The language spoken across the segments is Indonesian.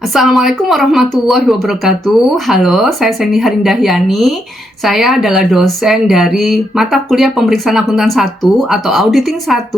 Assalamualaikum warahmatullahi wabarakatuh. Halo, saya Seni Harindahyani. Saya adalah dosen dari mata kuliah Pemeriksaan Akuntan 1 atau Auditing 1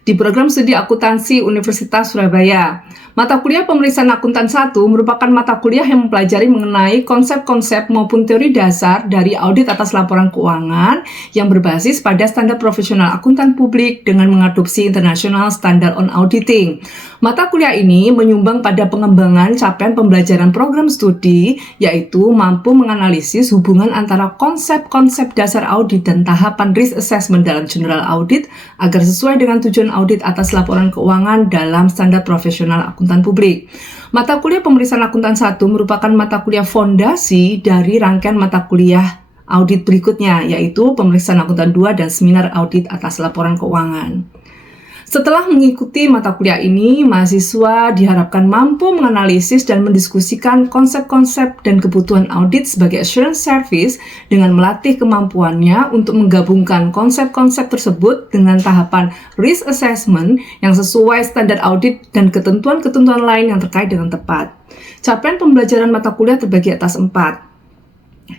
di program studi akuntansi Universitas Surabaya. Mata kuliah Pemeriksaan Akuntan 1 merupakan mata kuliah yang mempelajari mengenai konsep-konsep maupun teori dasar dari audit atas laporan keuangan yang berbasis pada standar profesional akuntan publik dengan mengadopsi International Standard on Auditing. Mata kuliah ini menyumbang pada pengembangan capaian pembelajaran program studi, yaitu mampu menganalisis hubungan antara konsep-konsep dasar audit dan tahapan risk assessment dalam general audit agar sesuai dengan tujuan audit atas laporan keuangan dalam standar profesional akuntan publik. Mata kuliah Pemeriksaan Akuntan 1 merupakan mata kuliah fondasi dari rangkaian mata kuliah audit berikutnya, yaitu Pemeriksaan Akuntan 2 dan Seminar Audit atas Laporan Keuangan. Setelah mengikuti mata kuliah ini, mahasiswa diharapkan mampu menganalisis dan mendiskusikan konsep-konsep dan kebutuhan audit sebagai assurance service dengan melatih kemampuannya untuk menggabungkan konsep-konsep tersebut dengan tahapan risk assessment yang sesuai standar audit dan ketentuan-ketentuan lain yang terkait dengan tepat. Capaian pembelajaran mata kuliah terbagi atas 4.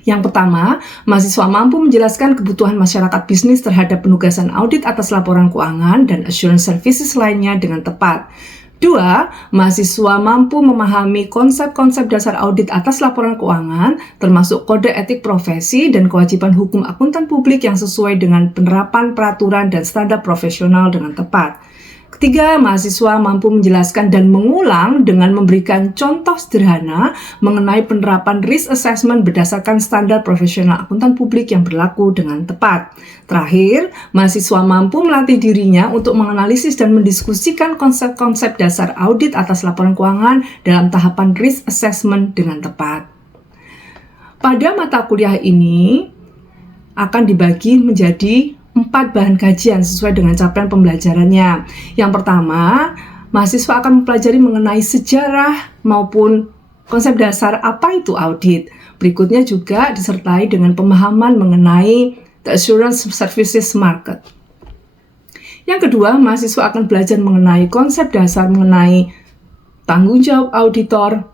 Yang pertama, mahasiswa mampu menjelaskan kebutuhan masyarakat bisnis terhadap penugasan audit atas laporan keuangan dan assurance services lainnya dengan tepat. 2. Mahasiswa mampu memahami konsep-konsep dasar audit atas laporan keuangan, termasuk kode etik profesi dan kewajiban hukum akuntan publik yang sesuai dengan penerapan peraturan dan standar profesional dengan tepat. 3. Mahasiswa mampu menjelaskan dan mengulang dengan memberikan contoh sederhana mengenai penerapan risk assessment berdasarkan standar profesional akuntan publik yang berlaku dengan tepat. Terakhir, mahasiswa mampu melatih dirinya untuk menganalisis dan mendiskusikan konsep-konsep dasar audit atas laporan keuangan dalam tahapan risk assessment dengan tepat. Pada mata kuliah ini akan dibagi menjadi 4 bahan kajian sesuai dengan capaian pembelajarannya. Yang pertama, mahasiswa akan mempelajari mengenai sejarah maupun konsep dasar apa itu audit. Berikutnya juga disertai dengan pemahaman mengenai the assurance services market. Yang kedua, mahasiswa akan belajar mengenai konsep dasar mengenai tanggung jawab auditor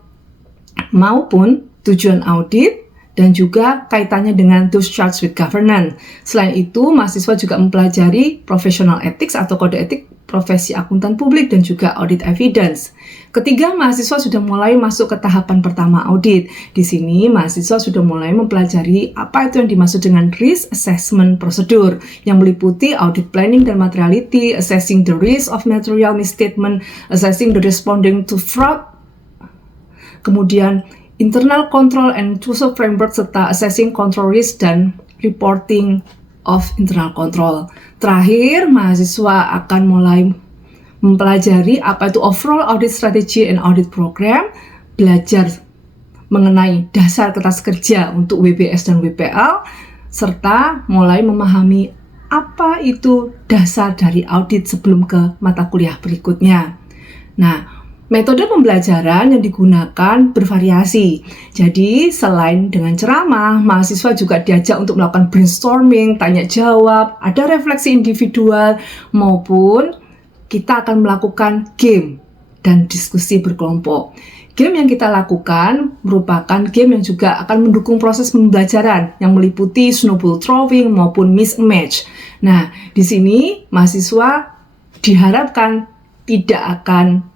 maupun tujuan audit, dan juga kaitannya dengan those charged with governance. Selain itu, mahasiswa juga mempelajari professional ethics atau kode etik profesi akuntan publik dan juga audit evidence. Ketiga, mahasiswa sudah mulai masuk ke tahapan pertama audit. Di sini, mahasiswa sudah mulai mempelajari apa itu yang dimaksud dengan risk assessment procedure, yang meliputi audit planning dan materiality, assessing the risk of material misstatement, assessing the responding to fraud, kemudian internal control and user framework, serta assessing control risk dan reporting of internal control. Terakhir, mahasiswa akan mulai mempelajari apa itu overall audit strategy and audit program, belajar mengenai dasar kertas kerja untuk WBS dan WPL, serta mulai memahami apa itu dasar dari audit sebelum ke mata kuliah berikutnya. Nah, metode pembelajaran yang digunakan bervariasi. Jadi, selain dengan ceramah, mahasiswa juga diajak untuk melakukan brainstorming, tanya jawab, ada refleksi individual, maupun kita akan melakukan game dan diskusi berkelompok. Game yang kita lakukan merupakan game yang juga akan mendukung proses pembelajaran yang meliputi snowball throwing maupun mix and match. Nah, di sini mahasiswa diharapkan tidak akan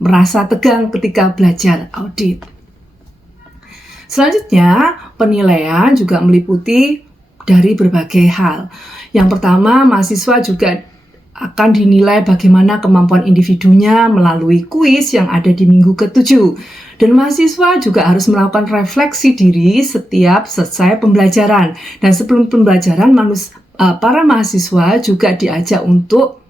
merasa tegang ketika belajar audit. Selanjutnya, penilaian juga meliputi dari berbagai hal. Yang pertama, mahasiswa juga akan dinilai bagaimana kemampuan individunya melalui kuis yang ada di minggu ke-7. Dan mahasiswa juga harus melakukan refleksi diri setiap selesai pembelajaran. Dan sebelum pembelajaran, para mahasiswa juga diajak untuk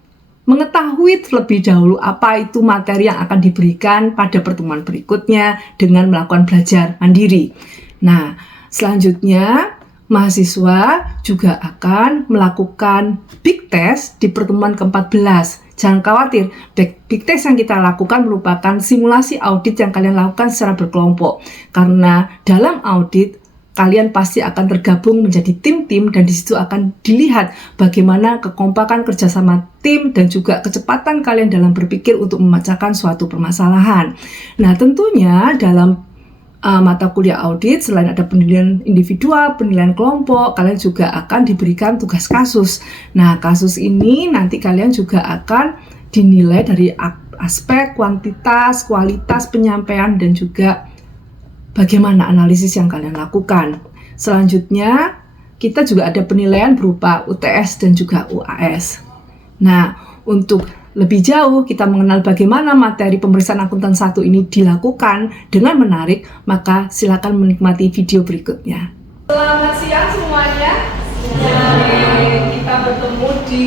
mengetahui terlebih dahulu apa itu materi yang akan diberikan pada pertemuan berikutnya dengan melakukan belajar mandiri. Nah, selanjutnya mahasiswa juga akan melakukan big test di pertemuan ke-14. Jangan khawatir, big test yang kita lakukan merupakan simulasi audit yang kalian lakukan secara berkelompok. Karena dalam audit, kalian pasti akan tergabung menjadi tim-tim, dan di situ akan dilihat bagaimana kekompakan kerjasama tim dan juga kecepatan kalian dalam berpikir untuk memecahkan suatu permasalahan. Nah, tentunya dalam mata kuliah audit, selain ada penilaian individual, penilaian kelompok, kalian juga akan diberikan tugas kasus. Nah, kasus ini nanti kalian juga akan dinilai dari aspek kuantitas, kualitas penyampaian, dan juga bagaimana analisis yang kalian lakukan. Selanjutnya, kita juga ada penilaian berupa UTS dan juga UAS. Nah, untuk lebih jauh kita mengenal bagaimana materi pemeriksaan akuntan 1 ini dilakukan dengan menarik, maka silakan menikmati video berikutnya. Selamat siang semuanya. Kita bertemu di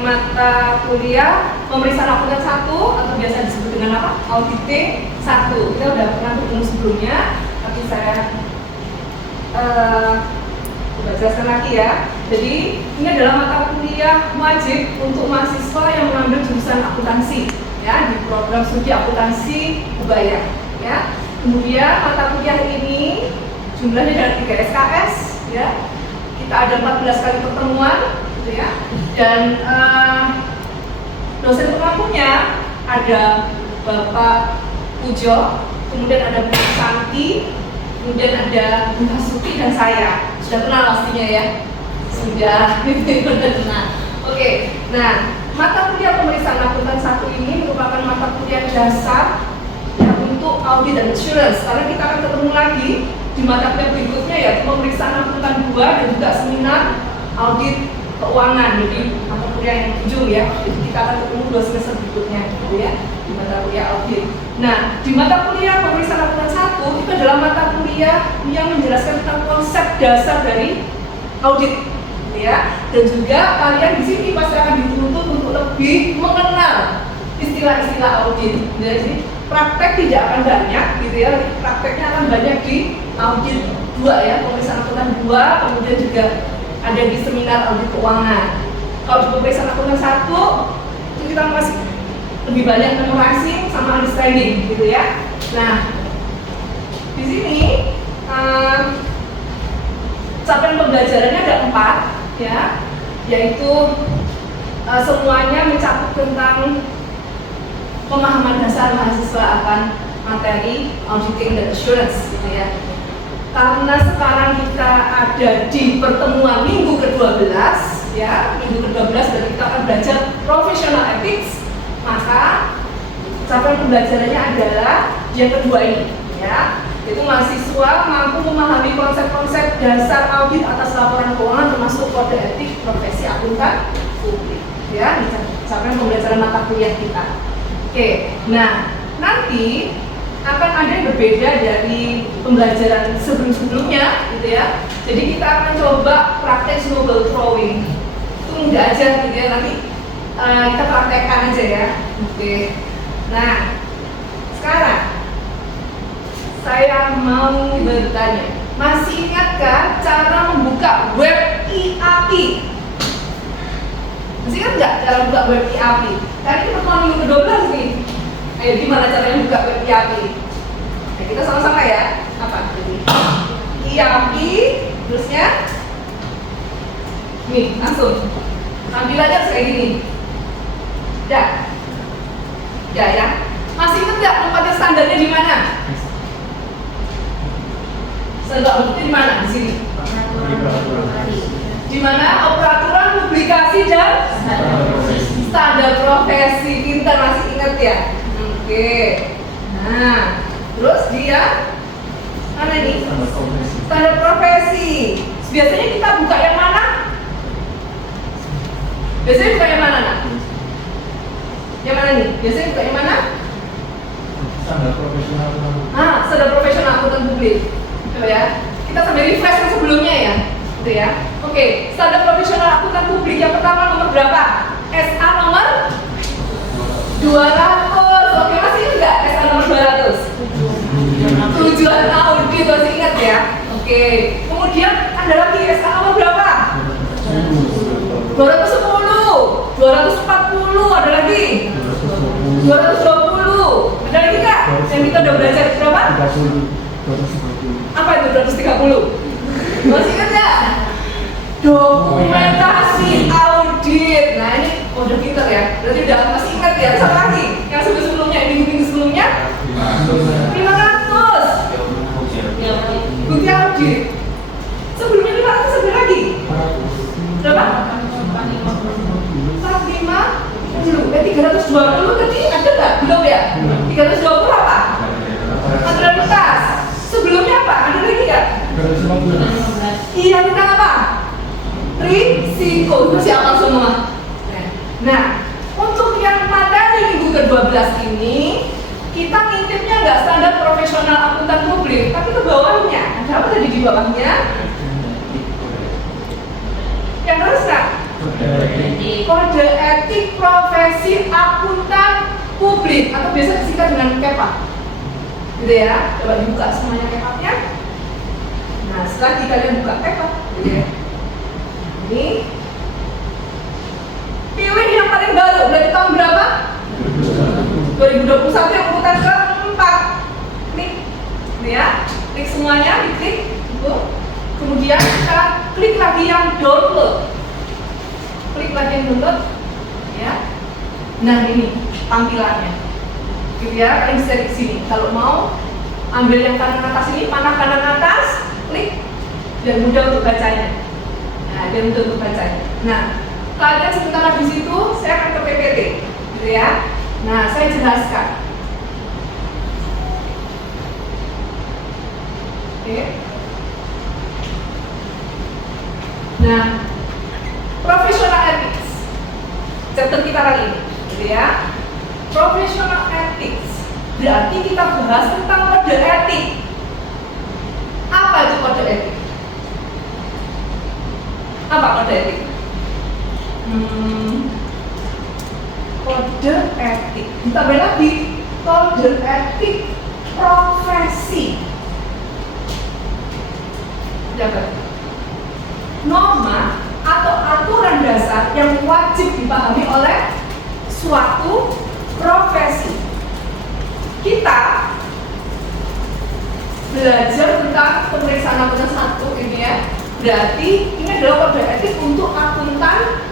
mata kuliah pemeriksaan akuntan 1 atau biasa disebut dengan apa? Auditing 1. Kita udah pernah bertemu sebelumnya, tapi saya coba jelaskan lagi ya. Jadi ini adalah mata kuliah wajib untuk mahasiswa yang mengambil jurusan akuntansi ya, di program studi akuntansi Ubaya ya. Kemudian mata kuliah ini jumlahnya ada 3 SKS ya. Kita ada 14 kali pertemuan gitu ya. Dan dosen pengampunya ada Bapak Pujo, kemudian ada Bu Santi, kemudian ada Bu Hasuti dan saya. Sudah kenal pastinya ya? Sudah, nah, oke. Nah, mata kuliah pemeriksaan akuntan 1 ini merupakan mata kuliah dasar ya, untuk audit dan assurance. Karena kita akan ketemu lagi di mata kuliah berikutnya ya, pemeriksaan akuntan 2 dan juga seminar audit keuangan. Jadi mata kuliah yang 7 ya. Jadi kita akan ketemu 2 semester berikutnya gitu ya, di mata kuliah audit. Nah, di mata kuliah pemeriksaan akuntan 1 itu adalah mata kuliah yang menjelaskan tentang konsep dasar dari audit ya, dan juga kalian di sini pasti akan dituntut untuk lebih mengenal istilah-istilah audit. Jadi praktek tidak akan banyak gitu ya, prakteknya akan banyak di audit 2 ya, pemeriksaan akuntan 2, kemudian juga ada di seminar audit keuangan. Kalau di pemeriksaan akuntan 1 itu kita masih lebih banyak memorasi sama understanding gitu ya. Nah, di sini capaian pembelajarannya ada 4 ya, yaitu semuanya mencakup tentang pemahaman dasar mahasiswa akan materi auditing dan assurance gitu ya. Karena sekarang kita ada di pertemuan minggu ke-12 ya, minggu ke-12 dan kita akan belajar professional ethics, maka capaian pembelajarannya adalah yang kedua ini ya, yaitu mahasiswa mampu memahami konsep-konsep dasar audit atas laporan keuangan termasuk kode etik profesi akuntan publik ya, ini capaian pembelajaran mata kuliah kita. Oke, nah nanti akan ada yang berbeda dari pembelajaran sebelum-sebelumnya gitu ya. Jadi kita akan coba praktek snowball throwing. Itu mudah aja gitu ya, nanti kita praktekkan aja ya. Oke. Nah, sekarang saya mau bertanya, masih ingatkah cara membuka web IAP? Masih ingat nggak cara membuka web IAP? Karena kita pertemuan minggu ke-12 nih. Ayo, gimana caranya buka web IAP? Oke, kita sama-sama ya. Apa? Jadi IAP, terusnya nih, langsung ambil aja kayak gini. Udah ya. Masih ingat nggak tempatnya standarnya di mana? Standar auditnya di mana? Di sini. Di mana? Peraturan publikasi dan standar profesi. Pintar, masih ingat ya? Oke. Nah, terus dia mana nih? Standar profesi. Biasanya kita buka yang mana? Biasanya buka yang mana, nak? Yang mana nih? Biasanya buka yang mana? Standar profesional akuntan publik. Standar profesional akuntan publik. Coba ya. Kita sambil refresh yang sebelumnya ya. Gitu ya. Oke, standar profesional akuntan publik yang pertama nomor berapa? SA nomor 200. Oke, masih ingat nggak SA nomor 200? Tujuan audit, masih ingat ya? Oke. Kemudian ada lagi SA nomor berapa? 210, 240, ada lagi? 220. Ada lagi nggak? Yang kita udah belajar berapa? 30. Apa itu 230? Masih ingat ya? Dokumentasi audit. Nah ini udah pinter ya. Berarti udah masih ingat ya. Satu lagi yang sebelumnya, minggu sebelumnya 500. Bukti audit. Sebelumnya 500 ada lagi. Berapa? 450. 320 tadi ada nggak? Belum ya? 320 apa? Netralitas. Sebelumnya apa? Ada lagi nggak? Iya, tentang apa? Risiko. Itu siapa semua? Nah, untuk yang materi minggu ke-12 ini, kita ngintipnya nggak standar profesional akuntan publik, tapi ke bawahnya. Ada apa tadi di bawahnya? Yang harus nggak? Kode etik profesi akuntan publik, atau biasa disingkat dengan KEPA. Gitu ya, coba dibuka semuanya KEPA-nya. Nah, setelah kalian buka KEPA, gitu ya. Ini pilih yang paling baru, berarti tahun berapa? 2021 yang urutan keempat. Klik, gitu ya. Klik semuanya, diklik, gitu. Kemudian kita klik lagi yang download. Klik lagi yang download, ya. Nah ini tampilannya, gitu ya. Kalian bisa di sini. Kalau mau ambil yang kanan atas ini, panah kanan atas, klik, dan mudah untuk bacanya. Nah, dan mudah untuk bacanya. Nah, kalian sementara di situ, saya akan ke PPT, gitu ya. Nah, saya jelaskan. Oke. Nah, professional ethics, chapter kita kali ini, gitu ya. Professional ethics, berarti kita bahas tentang kode etik. Apa itu kode etik? Apa kode etik? Kode etik, ditambah lagi kode etik profesi. Jaga. Norma atau aturan dasar yang wajib dipahami oleh suatu profesi. Kita belajar tentang pemeriksaan akuntan 1 ini ya. Berarti ini adalah kode etik untuk akuntan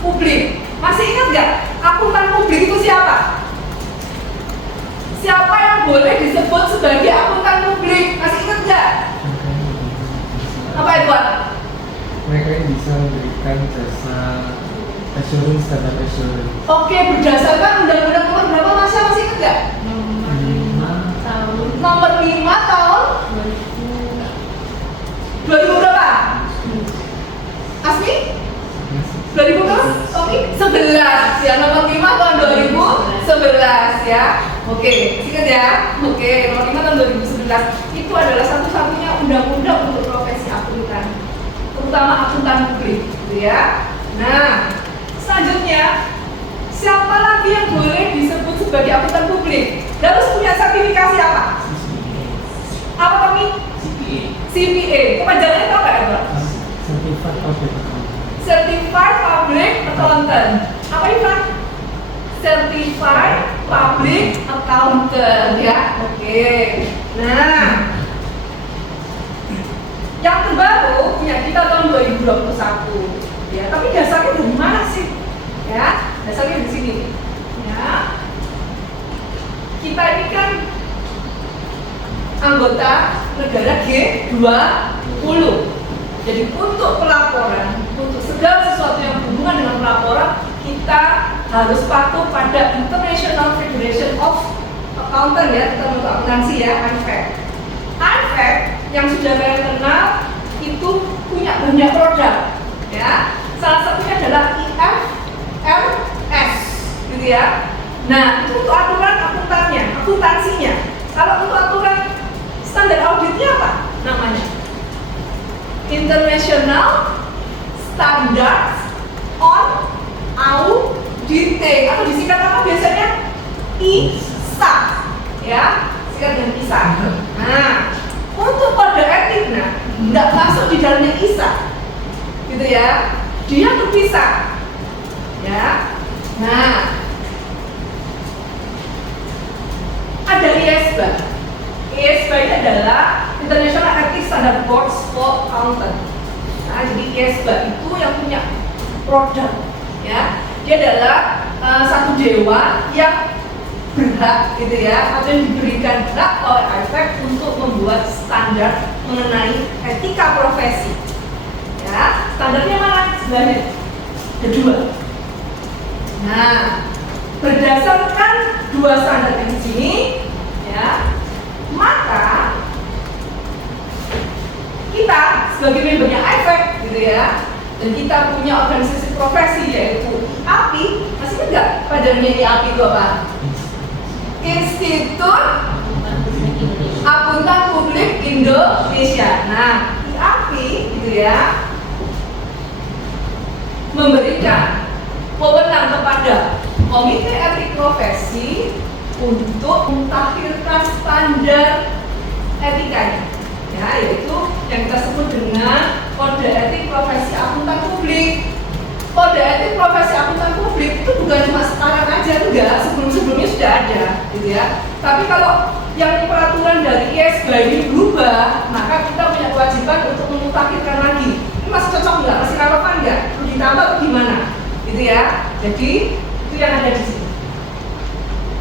publik. Masih ingat nggak? Akuntan publik itu siapa? Siapa yang boleh disebut sebagai akuntan publik? Masih ingat nggak? Apa itu? Mereka yang bisa memberikan jasa assurance dan assurance. Oke, berdasarkan undang-undang nomor berapa masih ingat nggak? Nomor 5 tahun 2000 berapa? Asmi? 2000 berapa? Oke, 11 ya, nomor 5 tahun 2011 ya. Oke, ingat ya. Oke, nomor 5 tahun 2011 itu adalah satu-satunya undang-undang untuk profesi akuntan, terutama akuntan publik, gitu ya. Nah, selanjutnya siapa lagi yang boleh disebut sebagai akuntan publik? Harus punya sertifikasi apa? Apa kami? CPA. Kepanjangannya tahu nggak ya, Certified Public Accountant. Certified Public Accountant. Apa itu, Pak? Certified Public Accountant ya. Oke. Nah, yang terbaru punya kita tahun 2021 ya. Tapi dasarnya dari mana sih? Ya, dasarnya di sini. Ya. Kita ini kan anggota negara G20. Jadi untuk pelaporan, untuk segala sesuatu yang berhubungan dengan pelaporan, kita harus patuh pada International Federation of Accountant ya, kita untuk akuntansi ya, IFAC. IFAC yang sudah kalian kenal itu punya banyak produk ya. Salah satunya adalah IFRS gitu ya. Nah, itu untuk aturan akuntansinya. Kalau untuk aturan standar auditnya apa namanya? International Standards on Auditing, atau disingkat apa biasanya? ISA ya, singkat dengan ISA. Nah, untuk kode etik nggak masuk di dalamnya ISA gitu ya, dia terpisah ya. Nah, ada ISBA. ISBA ini adalah International Ethics Standard Board for Accountant. Nah, jadi ISBA itu yang punya produk, ya. Dia adalah satu dewa yang berhak, gitu ya, atau yang diberikan hak oleh AFEK untuk membuat standar mengenai etika profesi. Ya, standarnya mana sebenarnya? Ada 2. Nah, berdasarkan 2 standar yang di sini, ya, maka kita sebagai membernya AFEK, gitu ya, dan kita punya organisasi profesi yaitu IAPI. Masih ingat nggak padannya IAPI itu apa? Institut Akuntan Publik Indonesia. Nah, IAPI, gitu ya, memberikan wewenang kepada Komite Etik Profesi untuk mentakhirkan standar etikanya, ya, yaitu yang kita sebut dengan Kode Etik Profesi Akuntan Publik. Kode Etik Profesi Akuntan Publik itu bukan cuma sekarang aja, enggak, sebelum-sebelumnya sudah ada, gitu ya. Tapi kalau yang peraturan dari ISBA ini berubah, maka kita punya kewajiban untuk memutakhirkan lagi. Ini masih cocok nggak? Masih relevan nggak? Perlu ditambah atau gimana? Gitu ya. Jadi itu yang ada di sini.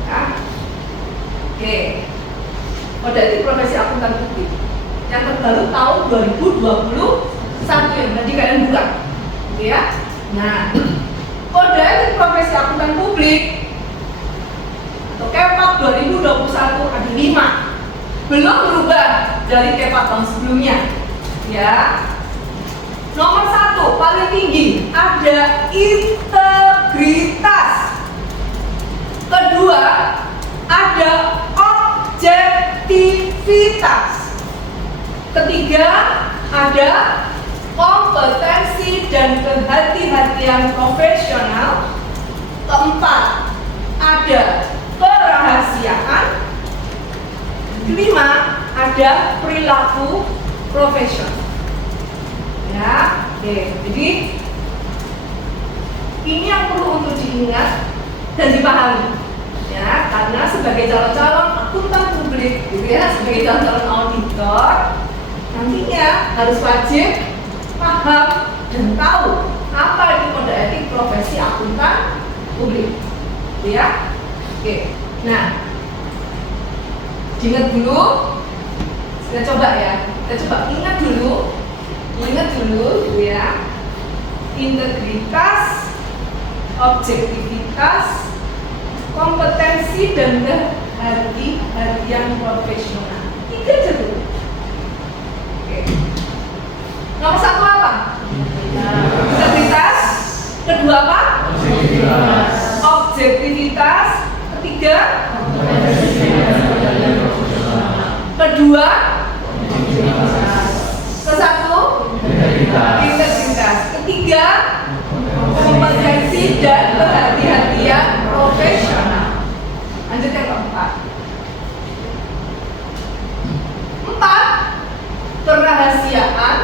Ya. Oke. Kode Etik Profesi Akuntan Publik yang terbaru tahun 2021 yang tadi kalian buka, gitu ya. Nah, Kode Etik Profesi Akuntan Publik atau KEPAK 2021 ada 5, belum berubah dari KEPAK tahun sebelumnya, ya. Nomor 1 paling tinggi ada integritas. Kedua ada objektivitas. Ketiga ada kompetensi dan kehati-hatian profesional. Keempat ada kerahasiaan. Kelima ada perilaku profesional. Ya, oke. Jadi ini yang perlu untuk diingat dan dipahami, ya, karena sebagai calon-calon akuntan publik, gitu ya, sebagai calon-calon auditor, nantinya harus wajib paham dan tahu apa itu kode etik profesi akuntan publik, gitu ya. Oke. Nah, diingat dulu. Kita coba ya. Kita coba ingat dulu, gitu ya. Integritas, objektivitas, kompetensi dan kehati-hatian profesional. 3 aja dulu. Oke. Nomor 1 apa? Integritas. Kedua apa? Objektivitas. Ketiga? Kedua? Kesatu? Integritas. Ketiga? Kompetensi dan kehati-hatian profesional. Lanjut yang keempat. 4, kerahasiaan.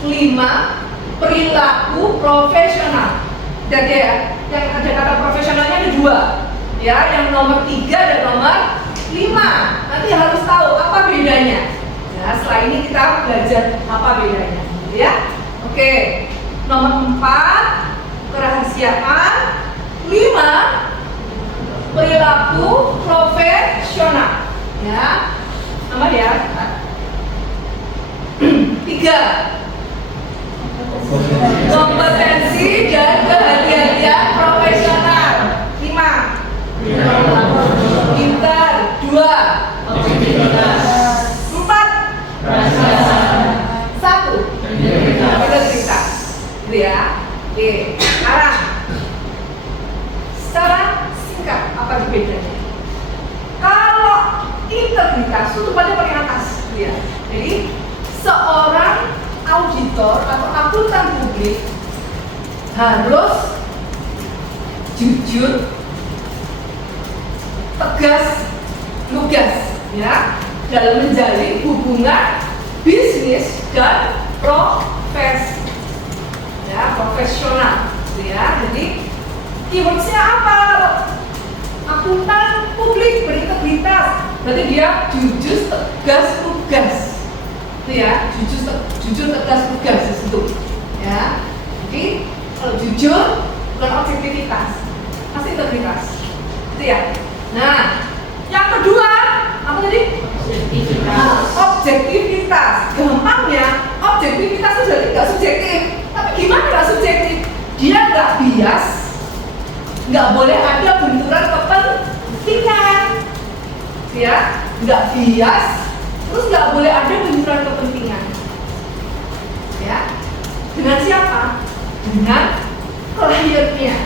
5, perilaku profesional. Jadi ya, yang ada kata profesionalnya ada 2. Ya, yang nomor 3 dan nomor 5. Nanti harus tahu apa bedanya. Ya, setelah ini kita belajar apa bedanya, ya. Oke. Nomor 4, kerahasiaan. 5, perilaku profesional. Ya. Nama ya. 3, kompetensi dan kehati-hatian profesional. 5, pintar. 2, 4, 1, integritas. Gitu ya. Oke. Sekarang secara singkat apa bedanya? Kalau integritas itu pada paling atas, gitu ya. Jadi seorang auditor atau akuntan publik harus jujur, tegas, lugas, ya, dalam menjalin hubungan bisnis dan profesi, ya, profesional, gitu ya. Jadi keywordsnya apa? Akuntan publik berintegritas, berarti dia jujur, tegas, lugas, tugas, itu ya, jujur tegas tugas di situ, ya. Jadi kalau jujur bukan objektivitas, pasti integritas, itu ya. Nah, yang kedua apa tadi? Objektivitas. Gampangnya objektivitas itu jadi nggak subjektif. Tapi gimana nggak subjektif? Dia nggak bias, nggak boleh ada benturan kepentingan, ya, nggak bias, terus nggak boleh ada benturan kepentingan, ya. Dengan siapa? Dengan kliennya,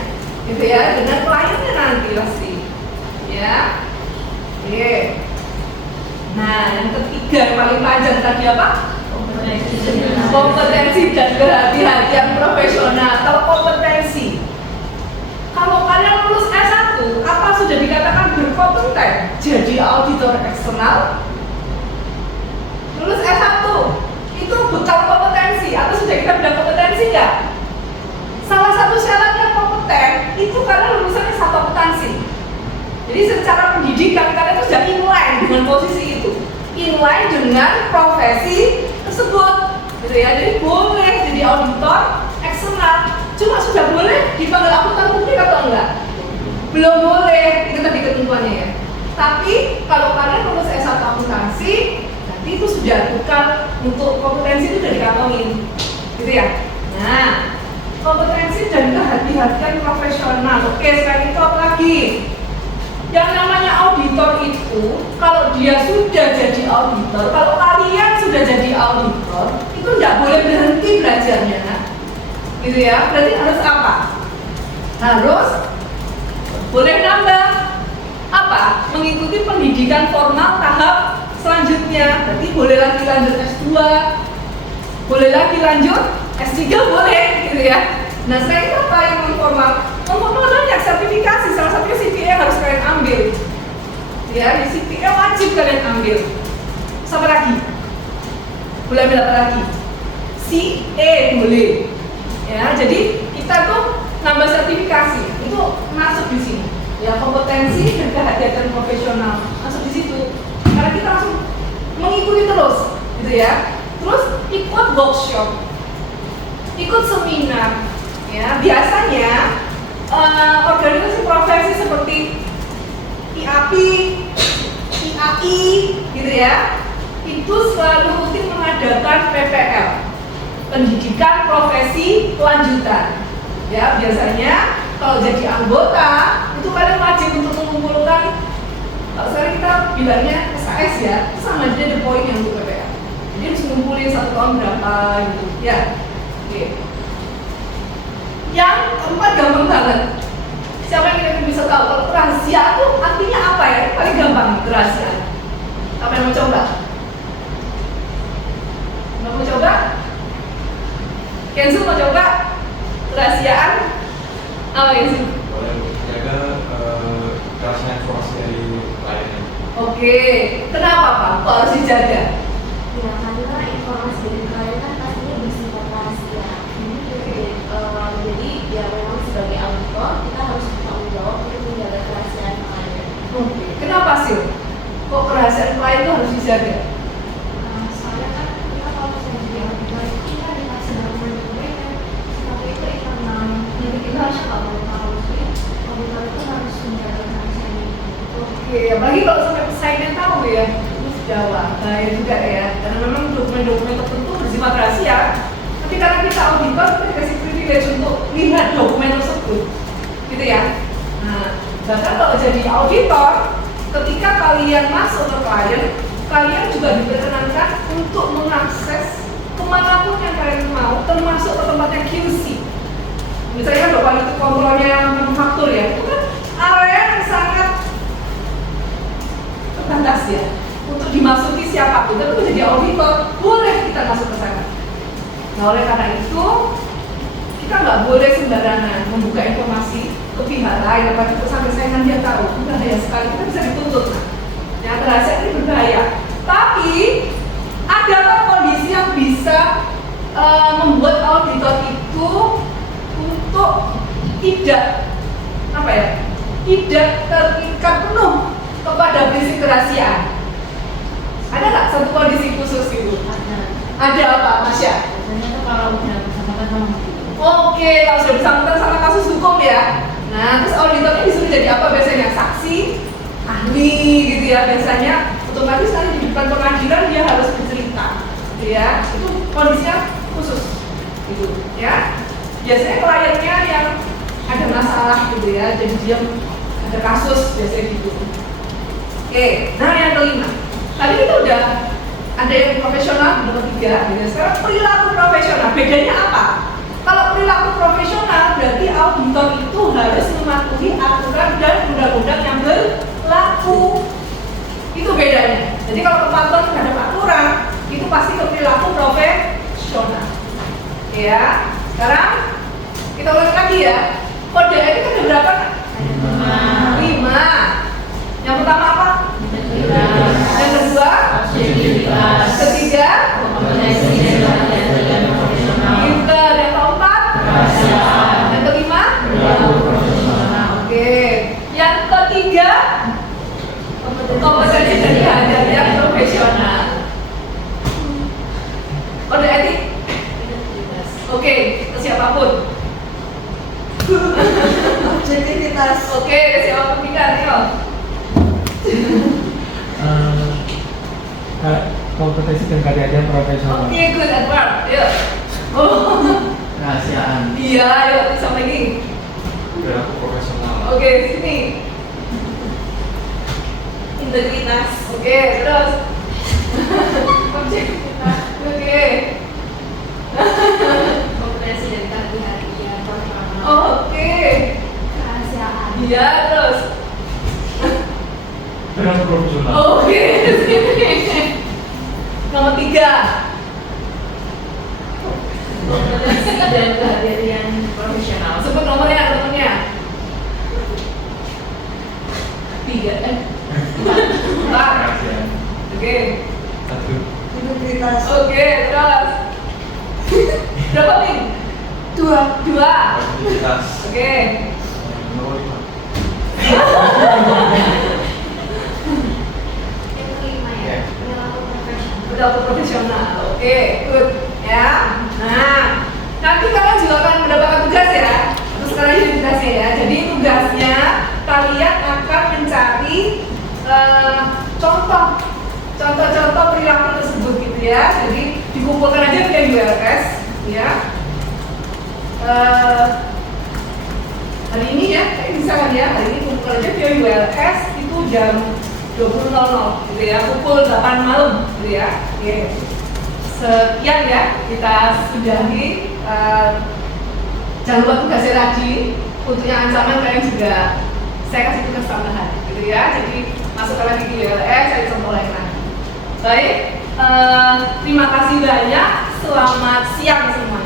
gitu ya, dengan kliennya nanti pasti, ya. Oke. Nah, yang ketiga yang paling panjang tadi apa? Kompetensi dan kehati-hatian profesional. Kalau kompetensi, kalau kalian lulus S1, apa sudah dikatakan berkompeten jadi auditor eksternal? Lulus S1 itu bekal kompetensi atau sudah kita bilang kompetensi nggak? Salah satu syaratnya kompeten itu karena lulusannya satu akuntansi. Jadi secara pendidikan kalian itu sudah inline dengan posisi itu, inline dengan profesi tersebut, gitu ya. Jadi boleh jadi auditor eksternal, cuma sudah boleh dipanggil akuntan publik atau enggak? Belum boleh, itu tadi ketentuannya ya. Tapi kalau kalian lulus S1 akuntansi, nanti itu sudah bukan untuk kompetensi itu sudah dikantongin, gitu ya. Nah, kompetensi dan kehati-hatian profesional. Oke, sekarang itu apa lagi? Yang namanya auditor itu, kalau dia sudah jadi auditor, kalau kalian sudah jadi auditor, itu tidak boleh berhenti belajarnya, gitu ya. Berarti harus apa? Harus boleh nambah apa? Mengikuti pendidikan formal tahap selanjutnya. Berarti boleh lagi lanjut S2, boleh lagi lanjut S3, boleh, gitu ya. Nah, sekarang itu apa yang non formal? Non formal banyak sertifikasi, salah satunya CPA yang harus kalian ambil. Ya, di CPA wajib kalian ambil. Sama lagi? Boleh ambil apa lagi? CA boleh. Ya, jadi kita tuh nambah sertifikasi, itu masuk di sini. Ya, kompetensi dan kehati-hatian profesional masuk di situ. Karena kita langsung mengikuti terus, gitu ya. Terus ikut workshop, ikut seminar. Ya, biasanya organisasi profesi seperti IAPI, IAI, gitu ya, itu selalu rutin mengadakan PPL, pendidikan profesi lanjutan. Ya, biasanya kalau jadi anggota itu kalian wajib untuk mengumpulkan, kalau sekarang kita bilangnya SKS ya, sama aja the point yang untuk PPL. Jadi harus ngumpulin 1 tahun berapa gitu, ya. Oke. Yang keempat gampang banget. Siapa yang kira-kira bisa tahu kalau rahasia itu artinya apa ya? Paling gampang rahasia. Apa yang mau coba? Mau coba? Kenzo mau coba? Kerahasiaan? Apa Kenzo? Boleh jaga kerahasiaan informasi dari kliennya. Oke, kenapa Pak? Kok harus dijaga? Ya, karena informasi dari klien kan pastinya bersifat rahasia. Jadi ya memang sebagai auditor kita harus bertanggung jawab untuk menjaga kerahasiaan klien. Oke, kenapa sih? Kok kerahasiaan klien itu harus dijaga? Soalnya kan kita kalau misalnya jadi auditor itu kita dikasih dokumen-dokumen seperti itu internal. Jadi kita harus nggak boleh tahu. Jadi auditor itu harus menjaga kerahasiaan itu. Oke, apalagi kalau sampai pesaingnya tahu ya, itu sudah wah, bahaya juga ya. Karena memang dokumen-dokumen tertentu bersifat rahasia. Tapi karena kita auditor, kita dikasih privilege untuk lihat dokumen tersebut, gitu ya. Nah, bahkan kalau jadi auditor, ketika kalian masuk ke klien, kalian juga diperkenankan untuk mengakses kemanapun yang kalian mau, termasuk ke tempatnya QC. Misalnya kan quality kontrolnya manufaktur ya, itu kan area yang sangat terbatas ya. Untuk dimasuki siapapun, tapi menjadi auditor, boleh kita masuk ke sana. Nah, oleh karena itu, kita nggak boleh sembarangan membuka informasi ke pihak lain, apalagi sampai saingan dia tahu. Berbahaya sekali, kita bisa dituntut. Nah, rahasia ini berbahaya. Tapi, adakah kondisi yang bisa membuat auditor itu untuk tidak terikat penuh kepada prinsip kerahasiaan? Ada nggak satu kondisi khusus itu? Ada. Ada apa, Masya? Biasanya tuh kalau udah bersangkutan sama hukum. Oke, kalau sudah bersangkutan sama kasus hukum ya. Nah, terus auditornya disuruh jadi apa biasanya? Saksi, ahli gitu ya. Biasanya otomatis nanti di depan pengadilan dia harus bercerita, gitu ya. Itu kondisinya khusus, gitu ya. Biasanya kliennya yang ada masalah gitu ya, jadi dia ada kasus biasanya gitu. Oke, nah yang kelima. Tadi kita udah ada yang profesional, nomor 3, gitu. Sekarang perilaku profesional. Bedanya apa? Kalau perilaku profesional berarti auditor itu harus mematuhi aturan dan undang-undang yang berlaku. Itu bedanya. Jadi kalau kepatuhan terhadap aturan itu pasti ke perilaku profesional. Ya. Sekarang kita ulang lagi ya. Kode etik ada berapa? 5. Yang pertama apa? Yang kedua? Ketiga? Pinter. Yang keempat? Yang kelima? Oke. Yang ketiga? Kompetensi dan kehadiran yang profesional. Kode etik? Oke, ke siapapun. Objektivitas. Oke, ke siapapun tinggal, ayo. Kompetensi dan kehadiran profesional. Oke, good Edward. Yuk. Oh. Rahasiaan. Iya, ayo sama lagi. Perilaku profesional. Oke, sini. Integritas. Oke, terus. Objektivitas. Oke. Kompetensi dan kehadiran profesional. Oke. Kerahasiaan. Iya, terus. Perilaku profesional. Oke, sini. Nomor 3. Kompetensi dan kehadiran profesional. Sebut nomornya, temennya. 3, 4. Rahasiaan. Oke. 1. Integritas. Oke, terus. Berapa nih? 2. Aktivitas. Oke. Nomor 5. Yang kelima ya, perilaku profesional. Perilaku profesional. Oke, good. Ya. Nah, nanti kalian juga akan mendapatkan tugas ya. Terus sekarang ini tugasnya ya. Jadi tugasnya kalian akan mencari contoh perilaku tersebut gitu ya. Jadi dikumpulkan aja via URS ya. Hari ini ya, kayak bisa kan ya. Hari ini kumpulkan aja via URS itu jam 20.00 gitu ya, pukul 8 malam gitu ya. Oke. Sekian ya, kita sudahi. Jangan lupa tugasnya tadi. Untuk yang ancaman kalian juga saya kasih tugas tambahan gitu ya. Jadi masukkan lagi di URS, saya contoh lain lagi. Baik, terima kasih banyak. Selamat siang semuanya.